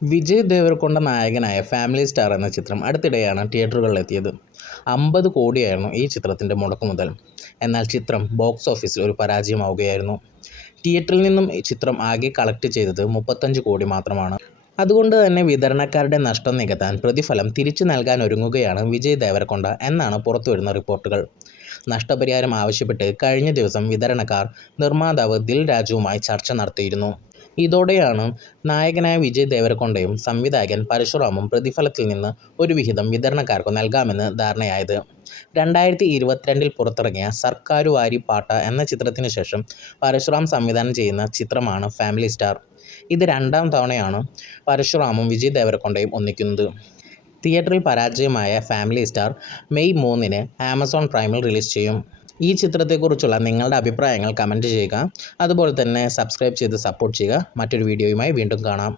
വിജയ് ദേവരകൊണ്ട നായകനായ family star എന്ന ചിത്രം അടുത്തിടെയാണ് തിയേറ്ററുകളിലെത്തിയത്. 50 കോടിയായിരുന്നു ഈ ചിത്രത്തിൻ്റെ മുടക്കുമുതൽ. എന്നാൽ ചിത്രം ബോക്സ് ഓഫീസിൽ ഒരു പരാജയമാവുകയായിരുന്നു. തിയേറ്ററിൽ നിന്നും ചിത്രം ആകെ കളക്ട് ചെയ്തത് 35 കോടി മാത്രമാണ്. അതുകൊണ്ട് തന്നെ വിതരണക്കാരുടെ നഷ്ടം നികത്താൻ പ്രതിഫലം തിരിച്ചു നൽകാനൊരുങ്ങുകയാണ് വിജയ് ദേവരകൊണ്ട എന്നാണ് പുറത്തുവരുന്ന റിപ്പോർട്ടുകൾ. നഷ്ടപരിഹാരം ആവശ്യപ്പെട്ട് കഴിഞ്ഞ ദിവസം വിതരണക്കാർ നിർമ്മാതാവ് ദിൽ രാജുവുമായി ചർച്ച നടത്തിയിരുന്നു. ഇതോടെയാണ് നായകനായ വിജയ് ദേവരകൊണ്ടയും സംവിധായകൻ പരശുറാമും പ്രതിഫലത്തിൽ നിന്ന് ഒരു വിഹിതം വിതരണക്കാർക്ക് നൽകാമെന്ന് ധാരണയായത്. 2022 പുറത്തിറങ്ങിയ സർക്കാരുവാരി പാട്ട എന്ന ചിത്രത്തിന് ശേഷം പരശുറാം സംവിധാനം ചെയ്യുന്ന ചിത്രമാണ് ഫാമിലി സ്റ്റാർ. ഇത് രണ്ടാം തവണയാണ് പരശുറാമും വിജയ് ദേവരകൊണ്ടയും ഒന്നിക്കുന്നത്. തിയേറ്ററിൽ പരാജയമായ ഫാമിലി സ്റ്റാർ മെയ് 3-ന് ആമസോൺ പ്രൈമിൽ റിലീസ് ചെയ്യും. ഈ ചിത്രത്തെക്കുറിച്ചുള്ള നിങ്ങളുടെ അഭിപ്രായങ്ങൾ കമൻറ്റ് ചെയ്യുക. അതുപോലെ തന്നെ സബ്സ്ക്രൈബ് ചെയ്ത് സപ്പോർട്ട് ചെയ്യുക. മറ്റൊരു വീഡിയോയുമായി വീണ്ടും കാണാം.